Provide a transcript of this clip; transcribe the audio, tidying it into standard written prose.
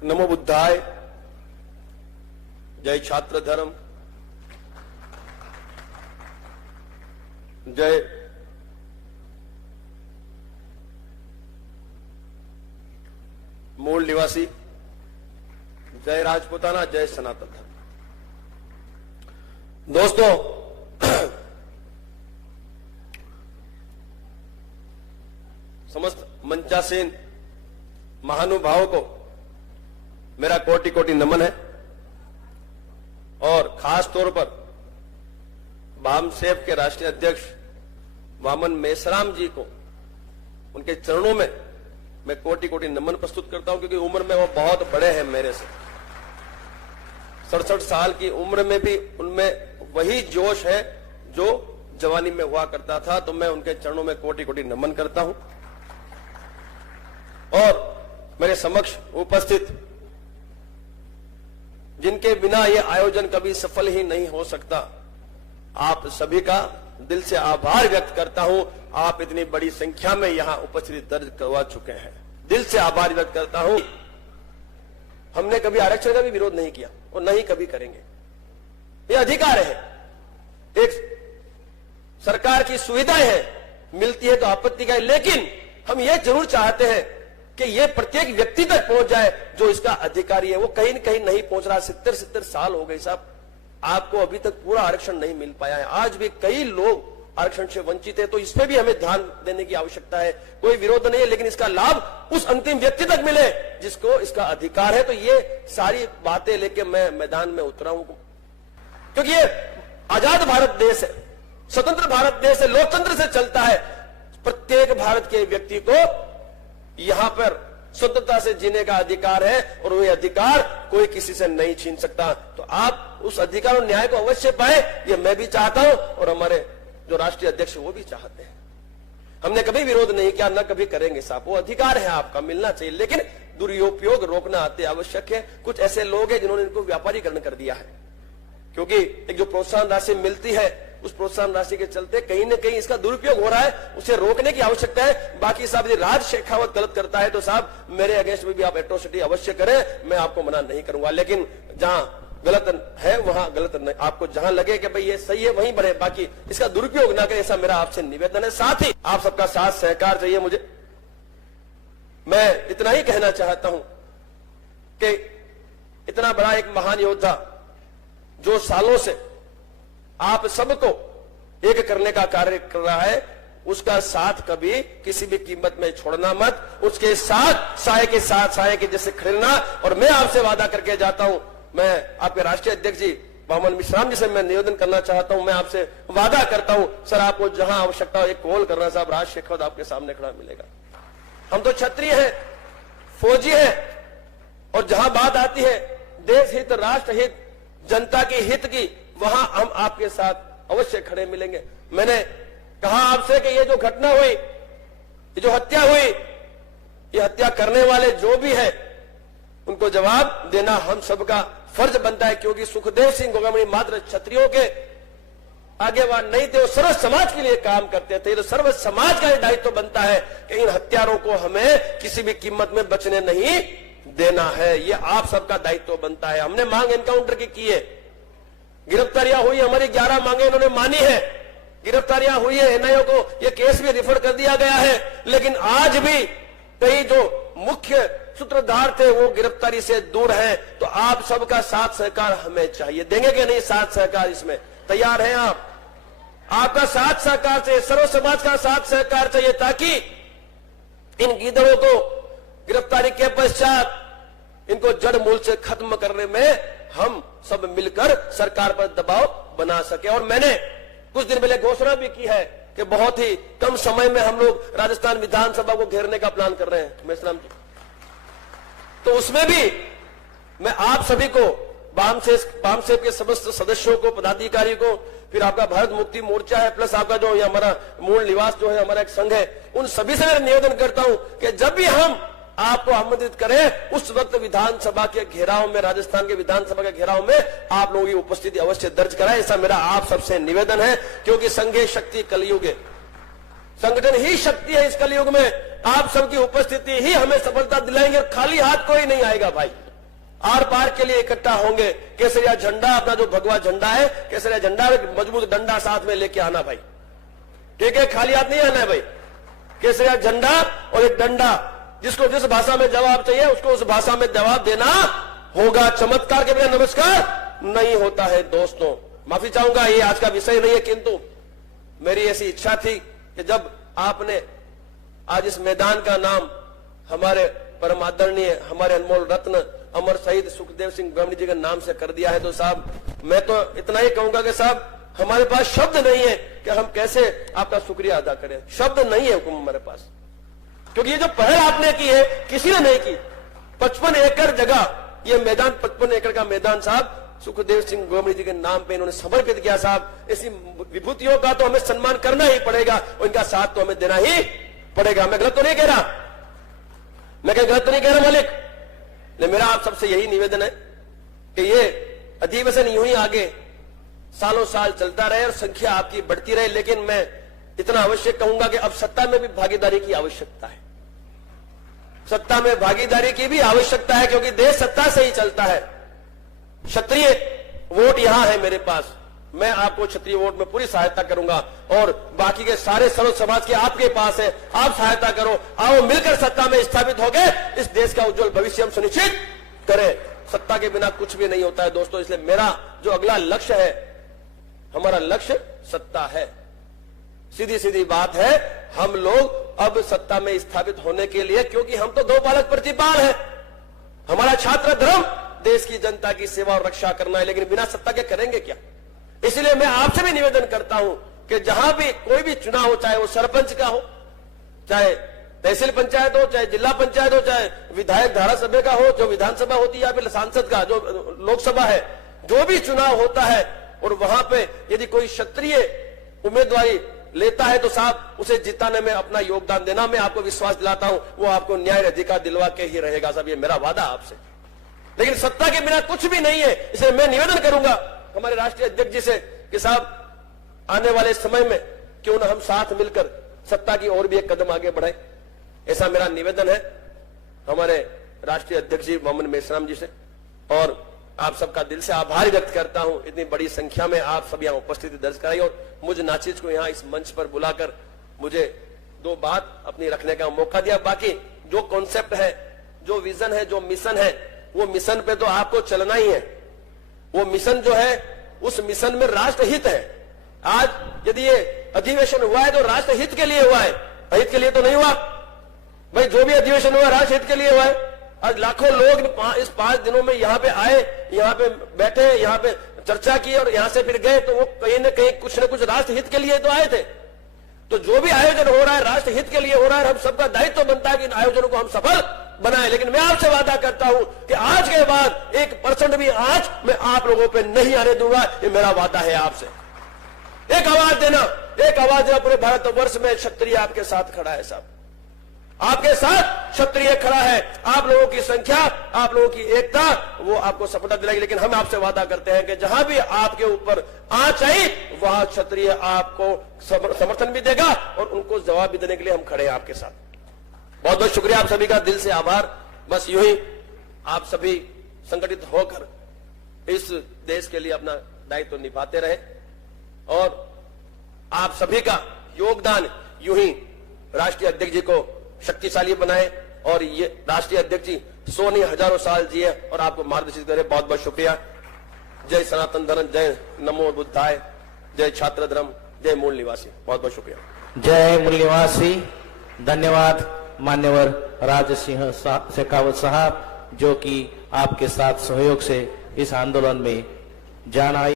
नमो बुद्धाय। जय छात्र धर्म। जय मूल निवासी। जय राजपूताना। जय सनातन धर्म। दोस्तों, समस्त मंचासीन महानुभावों को मेरा कोटि कोटि नमन है और खास तौर पर वामसेप के राष्ट्रीय अध्यक्ष वामन मेश्राम जी को उनके चरणों में मैं कोटि कोटि नमन प्रस्तुत करता हूं, क्योंकि उम्र में वो बहुत बड़े हैं मेरे से। 67 साल की उम्र में भी उनमें वही जोश है जो जवानी में हुआ करता था। तो मैं उनके चरणों में कोटि कोटि नमन करता हूं और मेरे समक्ष उपस्थित जिनके बिना यह आयोजन कभी सफल ही नहीं हो सकता, आप सभी का दिल से आभार व्यक्त करता हूं। आप इतनी बड़ी संख्या में यहां उपस्थिति दर्ज करवा चुके हैं, दिल से आभार व्यक्त करता हूं। हमने कभी आरक्षण का भी विरोध नहीं किया और नहीं कभी करेंगे। यह अधिकार है, एक सरकार की सुविधाएं हैं, मिलती है तो आपत्ति का है, लेकिन हम यह जरूर चाहते हैं कि यह प्रत्येक व्यक्ति तक पहुंच जाए जो इसका अधिकारी है। वो कहीं न कहीं नहीं पहुंच रहा। 70 साल हो गए साहब, आपको अभी तक पूरा आरक्षण नहीं मिल पाया है। आज भी कई लोग आरक्षण से वंचित है, तो इस पे भी हमें ध्यान देने की आवश्यकता है। कोई विरोध नहीं है, लेकिन इसका लाभ उस अंतिम व्यक्ति तक मिले जिसको इसका अधिकार है। तो ये सारी बातें लेके मैं मैदान में उतरा हूं, क्योंकि ये आजाद भारत देश है, स्वतंत्र भारत देश है, लोकतंत्र से चलता है। प्रत्येक भारत के व्यक्ति को यहां पर स्वतंत्रता से जीने का अधिकार है और वह अधिकार कोई किसी से नहीं छीन सकता। तो आप उस अधिकार और न्याय को अवश्य पाए, ये मैं भी चाहता हूं और हमारे जो राष्ट्रीय अध्यक्ष वो भी चाहते हैं। हमने कभी विरोध नहीं किया, न कभी करेंगे साहब। वो अधिकार है आपका, मिलना चाहिए, लेकिन दुरुपयोग रोकना अति आवश्यक है। कुछ ऐसे लोग हैं जिन्होंने इनको व्यापारीकरण कर दिया है, क्योंकि एक जो प्रोत्साहन राशि मिलती है उस प्रोत्साहन राशि के चलते कहीं न कहीं इसका दुरुपयोग हो रहा है। उसे रोकने की आवश्यकता है। बाकी साहब यदि राज शेखावत गलत करता है तो साहब मेरे अगेंस्ट में भी आप एट्रोसिटी अवश्य करें, मैं आपको मना नहीं करूंगा। लेकिन जहां गलत है वहां गलत नहीं, आपको जहां लगे कि भाई ये सही है वहीं बढ़े, बाकी इसका दुरुपयोग ना करें, ऐसा मेरा आपसे निवेदन है। साथ ही आप सबका साथ सहकार चाहिए मुझे। मैं इतना ही कहना चाहता हूं कि इतना बड़ा एक महान योद्धा जो सालों से आप सबको एक करने का कार्य कर रहा है, उसका साथ कभी किसी भी कीमत में छोड़ना मत। उसके साथ साए के साथ साए के जैसे खिलना। और मैं आपसे वादा करके जाता हूं, मैं आपके राष्ट्रीय अध्यक्ष जी वामन मेश्राम जी से मैं निवेदन करना चाहता हूं, मैं आपसे वादा करता हूं सर, आपको जहां आवश्यकता हो एक कॉल करना साहब, राज शेखावत आपके सामने खड़ा मिलेगा। हम तो क्षत्रिय हैं, फौजी हैं, और जहां बात आती है देश हित, राष्ट्र हित, जनता के हित की, वहां हम आपके साथ अवश्य खड़े मिलेंगे। मैंने कहा आपसे कि ये जो घटना हुई, ये जो हत्या हुई, ये हत्या करने वाले जो भी है उनको जवाब देना हम सबका फर्ज बनता है, क्योंकि सुखदेव सिंह गोगामणि मात्र क्षत्रियों के आगेवान नहीं थे, वो सर्व समाज के लिए काम करते थे। तो सर्व समाज का दायित्व बनता है कि इन हत्यारों को हमें किसी भी कीमत में बचने नहीं देना है। ये आप सबका दायित्व बनता है। हमने मांग एनकाउंटर की है, गिरफ्तारियां हुई, हमारी 11 मांगे इन्होंने मानी है, गिरफ्तारियां हुई है, एनआईए को यह केस भी रिफर कर दिया गया है। लेकिन आज भी कई जो मुख्य सूत्रधार थे वो गिरफ्तारी से दूर हैं। तो आप सबका साथ सहकार हमें चाहिए। देंगे कि नहीं साथ सहकार? इसमें तैयार हैं आप? आपका साथ सहकार चाहिए, सर्व समाज का साथ सहकार चाहिए, ताकि इन गीदड़ों को गिरफ्तारी के पश्चात इनको जड़ मूल से खत्म करने में हम सब मिलकर सरकार पर दबाव बना सके। और मैंने कुछ दिन पहले घोषणा भी की है कि बहुत ही कम समय में हम लोग राजस्थान विधानसभा को घेरने का प्लान कर रहे हैं मेश्राम जी। तो उसमें भी मैं आप सभी को, वामसेप के समस्त सदस्यों को, पदाधिकारी को, फिर आपका भारत मुक्ति मोर्चा है, प्लस आपका जो हमारा मूल निवास जो है हमारा एक संघ है, उन सभी से मैं निवेदन करता हूं कि जब भी हम आपको आमंत्रित करें उस वक्त विधानसभा के घेराव में, राजस्थान के विधानसभा के घेराव में आप लोगों की उपस्थिति अवश्य दर्ज कराएं। ऐसा मेरा आप सबसे निवेदन है, क्योंकि संघे शक्ति कलयुग है, संगठन ही शक्ति है इस कलयुग में। आप सबकी उपस्थिति ही हमें सफलता दिलाएंगे और खाली हाथ कोई नहीं आएगा भाई। आर पार के लिए इकट्ठा होंगे। केसरिया झंडा, अपना जो भगवा झंडा है, केसरिया झंडा, एक मजबूत डंडा साथ में लेके आना भाई, ठीक है, खाली हाथ नहीं आना है भाई। केसरिया झंडा और एक डंडा, जिसको जिस भाषा में जवाब चाहिए उसको उस भाषा में जवाब देना होगा। चमत्कार के बिना नमस्कार नहीं होता है। दोस्तों माफी चाहूंगा, ये आज का विषय नहीं है, किंतु मेरी ऐसी इच्छा थी कि जब आपने आज इस मैदान का नाम हमारे परम आदरणीय, हमारे अनमोल रत्न अमर शहीद सुखदेव सिंह ब्रह्मणी जी के नाम से कर दिया है, तो साहब मैं तो इतना ही कहूंगा कि साहब हमारे पास शब्द नहीं है कि हम कैसे आपका शुक्रिया अदा करें। शब्द नहीं है हुकुम हमारे पास, क्योंकि ये जो पहल आपने की है किसी ने नहीं की। 55 एकड़ जगह, ये मैदान 55 एकड़ का मैदान साहब सुखदेव सिंह ब्रह्मणी जी के नाम पे इन्होंने समर्पित किया। साहब ऐसी विभूतियों का तो हमें सम्मान करना ही पड़ेगा और इनका साथ तो हमें देना ही पड़ेगा। मैं गलत तो नहीं कह रहा, मैं कहीं गलत तो नहीं कह रहा मालिक। मेरा आप सबसे यही निवेदन है कि ये अधिवेशन यूं ही आगे सालों साल चलता रहे और संख्या आपकी बढ़ती रहे, लेकिन मैं इतना अवश्य कहूंगा कि अब सत्ता में भी भागीदारी की आवश्यकता है। सत्ता में भागीदारी की भी आवश्यकता है, क्योंकि देश सत्ता से ही चलता है। क्षत्रिय वोट यहां है मेरे पास, मैं आपको क्षत्रिय वोट में पूरी सहायता करूंगा और बाकी के सारे सर्व समाज के आपके पास है, आप सहायता करो। आओ मिलकर सत्ता में स्थापित हो गए, इस देश का उज्जवल भविष्य हम सुनिश्चित करें। सत्ता के बिना कुछ भी नहीं होता है दोस्तों, इसलिए मेरा जो अगला लक्ष्य है, हमारा लक्ष्य सत्ता है। सीधी सीधी बात है, हम लोग अब सत्ता में स्थापित होने के लिए, क्योंकि हम तो दो बालक प्रतिपाल हैं, हमारा छात्र धर्म देश की जनता की सेवा और रक्षा करना है, लेकिन बिना सत्ता के करेंगे क्या। इसलिए मैं आपसे भी निवेदन करता हूं कि जहां भी कोई भी चुनाव हो, चाहे वो सरपंच का हो, चाहे तहसील पंचायत हो, चाहे जिला पंचायत हो, चाहे विधायक धारासभा का हो, जो विधानसभा होती है, या फिर सांसद का जो लोकसभा है, जो भी चुनाव होता है, और वहां पे यदि कोई क्षत्रिय उम्मीदवारी लेता है तो साहब उसे जिताने में अपना योगदान देना। मैं आपको विश्वास दिलाता हूं वो आपको न्याय अधिकार दिलवा के ही रहेगा साहब, ये मेरा वादा आपसे। लेकिन सत्ता के बिना कुछ भी नहीं है, इसलिए मैं निवेदन करूंगा हमारे राष्ट्रीय अध्यक्ष जी से कि साहब आने वाले समय में क्यों ना हम साथ मिलकर सत्ता की ओर भी एक कदम आगे बढ़े, ऐसा मेरा निवेदन है हमारे राष्ट्रीय अध्यक्ष जी मोहम्मद मेश्राम जी से। और आप सबका दिल से आभार व्यक्त करता हूं, इतनी बड़ी संख्या में आप सब यहां उपस्थिति दर्ज कराई और मुझ नाचीज को यहां इस मंच पर बुलाकर मुझे दो बात अपनी रखने का मौका दिया। बाकी जो कॉन्सेप्ट है, जो विजन है, जो मिशन है, वो मिशन पे तो आपको चलना ही है। वो मिशन जो है, उस मिशन में राष्ट्रहित है। आज यदि ये अधिवेशन हुआ है तो राष्ट्रहित के लिए हुआ है, अहित के लिए तो नहीं हुआ भाई। जो भी अधिवेशन हुआ राष्ट्रहित के लिए हुआ है। आज लाखों लोग इस 5 दिनों में यहाँ पे आए, यहाँ पे बैठे, यहाँ पे चर्चा की और यहाँ से फिर गए, तो वो कहीं ना कहीं कुछ न कुछ राष्ट्रहित के लिए तो आए थे। तो जो भी आयोजन हो रहा है राष्ट्रहित के लिए हो रहा है, हम सबका दायित्व बनता है कि इन आयोजनों को हम सफल बनाए। लेकिन मैं आपसे वादा करता हूं कि आज के बाद 1% भी आज मैं आप लोगों पे नहीं आने दूंगा, ये मेरा वादा है आपसे। एक आवाज देना पूरे भारतवर्ष में क्षत्रिय आपके साथ खड़ा है साहब, आपके साथ क्षत्रिय खड़ा है। आप लोगों की संख्या, आप लोगों की एकता, वो आपको सफलता दिलाएगी। लेकिन हम आपसे वादा करते हैं कि जहां भी आपके ऊपर आंच आई वहां क्षत्रिय आपको समर्थन भी देगा और उनको जवाब भी देने के लिए हम खड़े हैं आपके साथ। बहुत बहुत शुक्रिया, आप सभी का दिल से आभार। बस यूं ही आप सभी संगठित होकर इस देश के लिए अपना दायित्व निभाते रहे और आप सभी का योगदान यूं ही राष्ट्रीय अध्यक्ष जी को शक्तिशाली बनाए और ये राष्ट्रीय अध्यक्ष जी 100 नहीं हजारों साल जिए और आपको मार्गदर्शित करे। बहुत बहुत शुक्रिया। जय सनातन धर्म, जय नमो बुद्धाय, जय छात्र धर्म, जय मूल निवासी। बहुत बहुत शुक्रिया। जय मूल निवासी। धन्यवाद मान्यवर राज सिंह शेखावत साहब, जो कि आपके साथ सहयोग से इस आंदोलन में जान आई।